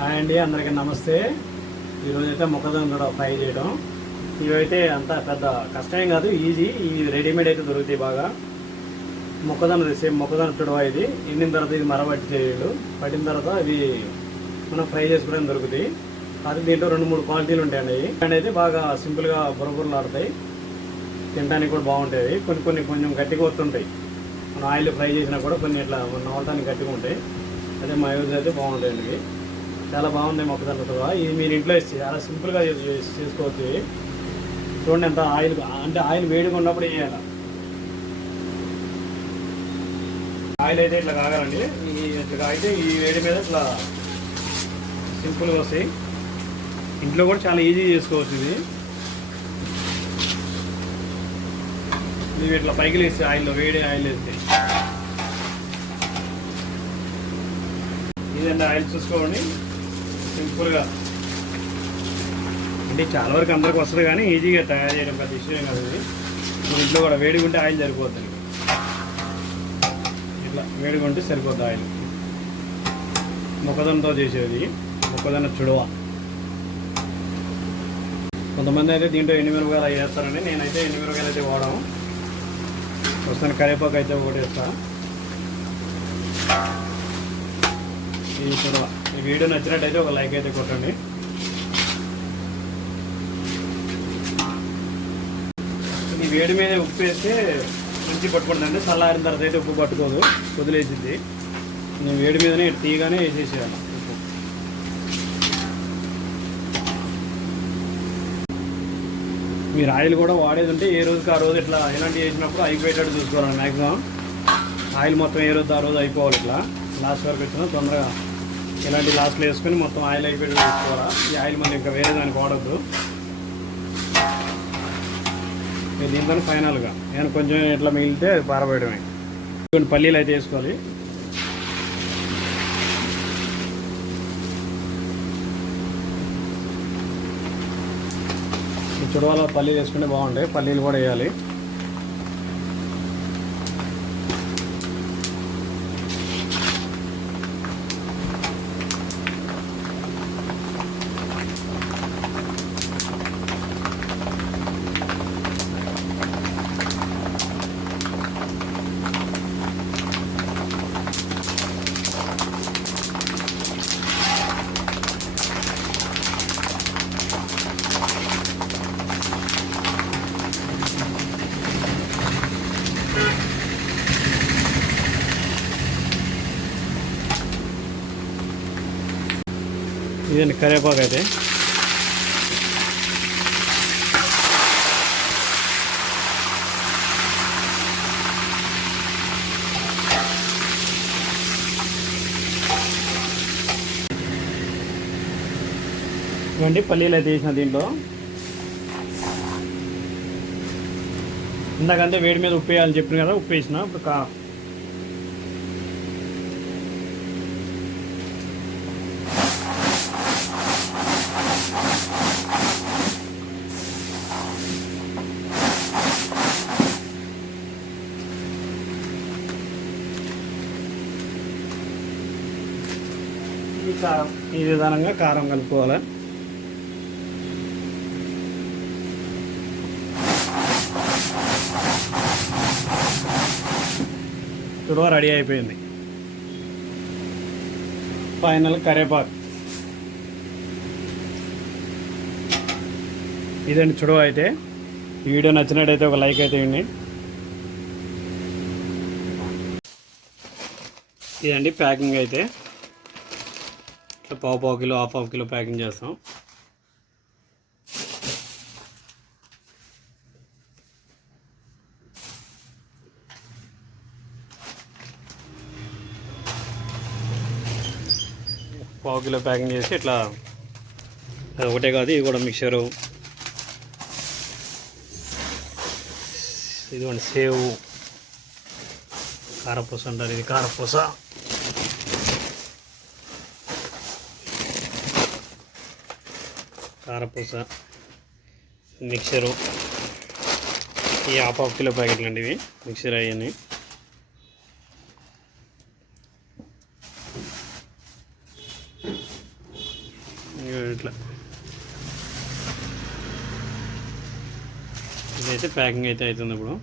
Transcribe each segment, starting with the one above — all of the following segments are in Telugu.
హాయ్ అండి అందరికీ నమస్తే. ఈరోజైతే మొక్కజొన్న కూడా ఫ్రై చేయడం. ఇవైతే అంత పెద్ద కష్టమేం కాదు ఈజీ. ఇవి రెడీమేడ్ అయితే దొరుకుతాయి బాగా. మొక్కజొన్న సేమ్ మొక్కజొన్న చుడవ ఇది. ఎండిన తర్వాత ఇది మరబట్టి చేయడు పట్టిన తర్వాత ఇది మనం ఫ్రై చేసుకోవడానికి దొరుకుతాయి. అది దీంట్లో రెండు మూడు క్వాలిటీలు ఉంటాయి ఇవి. అండ్ అయితే బాగా సింపుల్గా బుర్రబుర్రలు ఆడతాయి తినడానికి కూడా బాగుంటాయి. కొన్ని కొన్ని కొంచెం గట్టిగా వస్తుంటాయి. మనం ఆయిల్ ఫ్రై చేసినా కూడా కొన్ని ఇట్లా మన నవ్వటానికి గట్టిగా ఉంటాయి. అదే మా యూజ్ అయితే బాగుంటాయండి చాలా బాగుంది మొక్కజొన్న తువ్వ. ఇది మీరు ఇంట్లో చాలా సింపుల్గా చేసుకోవచ్చు చూడండి ఎంత ఆయిల్ అంటే ఆయిల్ వేడిగా ఉన్నప్పుడు వేయాలి? ఆయిల్ అయితే ఇట్లా కాగాలండి. ఈ ఇట్లా అయితే ఈ వేడి మీద ఇట్లా సింపుల్గా వస్తాయి. ఇంట్లో కూడా చాలా ఈజీ చేసుకోవచ్చు ఇది ఇవి ఇట్లా పైకి లేస్తే ఆయిల్లో వేడి ఆయిల్ వేస్తే. ఇదండి ఆయిల్ చూసుకోండి. సింపుల్గా. అంటే చాలా వరకు అందరికి వస్తుంది కానీ ఈజీగా తయారు చేయడం పెద్ద విషయం కాదు ఇది. ఇంట్లో కూడా వేడిగా ఉంటే ఆయిల్ సరిపోతుంది. ఇట్లా వేడిగా ఉంటే సరిపోతుంది ఆయిల్. మొక్కజొన్నతో చేసేది. మొక్కజొన్న చుడవ. కొంతమంది అయితే దీంట్లో ఎండుమిరపకాయలు అవి వేస్తారండి. నేనైతే ఎండుమిరపకాయలు అయితే వాడాము వస్తాను కరివేపాకు అయితే ఓటేస్తా ఈ చుడవ. ఈ వీడియో నచ్చినట్టయితే ఒక లైక్ అయితే కొట్టండి. ఈ వేడి మీద ఉప్పు వేస్తే మంచి పట్టుకుంటుందండి. చల్లారిన తర్వాత అయితే ఉప్పు పట్టుకోదు. వదిలేసింది. నేను వేడి మీదనే తీగానే వేసేసేయాలి ఉప్పు. మీరు ఆయిల్ కూడా వాడేది ఉంటే ఏ రోజుకి ఆ రోజు ఇట్లా ఇలాంటివి వేసినప్పుడు అయిపోయేటట్టు చూసుకోవాలి మ్యాక్సిమం. ఆయిల్ మొత్తం ఏ రోజు ఆ రోజు అయిపోవాలి ఇట్లా. లాస్ట్ వరకు వచ్చినా తొందరగా ఇలాంటి లాస్ట్లో వేసుకొని మొత్తం ఆయిల్ అయిపోయి చూసుకోవాలా ఈ ఆయిల్ మనం ఇంకా వేరే దానికి వాడద్దు. దీంతో ఫైనల్గా నేను కొంచెం ఇట్లా మిగిలితే పారబోయడమే. కొన్ని పల్లీలు అయితే వేసుకోవాలి. చుడవలో పల్లీలు వేసుకుంటే బాగుంటాయి. పల్లీలు కూడా వేయాలి. ఇదండి కరేపాకు అయితే? ఇవ్వండి పల్లీలు అయితే వేసిన దీంట్లో. ఇందాకంటే వేడి మీద ఉప్పు వేయాలని చెప్పిన కదా ఉప్పు వేసిన ఇప్పుడు కారం. ఈ విధానంగా కారం కలుపుకోవాలి. చుడవ రెడీ అయిపోయింది. ఫైనల్ కరేపాకు. ఇదండి చుడవ అయితే. ఈ వీడియో నచ్చినట్టయితే ఒక లైక్ అయితే ఇవ్వండి. ఇదండి ప్యాకింగ్ అయితే. ఇట్లా పావు పావు kilo half half kilo packing చేస్తాం. పావు కిలో ప్యాకింగ్ చేసి ఇట్లా అది ఒకటే కాదు ఇది కూడా మిక్చరు ఇదిగోండి సేవు. కారపూస అంటారు ఇది కారపూస. కారపూస మిక్సరు ఈ హాఫ్ హాఫ్ కిలో ప్యాకెట్లు అండి ఇవి. మిక్చర్ అవన్నీ ఇట్లా. ఇదైతే ప్యాకింగ్ అయితే అవుతుంది ఇప్పుడు.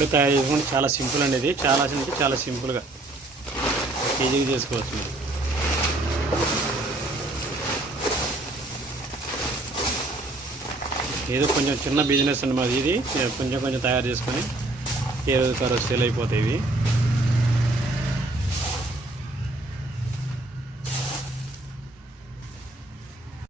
ఇంట్లో తయారు చేసుకుంటే చాలా సింపుల్ అండి ఇది. చాలా అంటే చాలా సింపుల్గా. ఈజీగా చేసుకోవచ్చు మీరు. ఏదో కొంచెం చిన్న బిజినెస్ అండి మాది ఇది. కొంచెం కొంచెం తయారు చేసుకొని ఏ రోజు కారో సేల్ అయిపోతాయి ఇవి.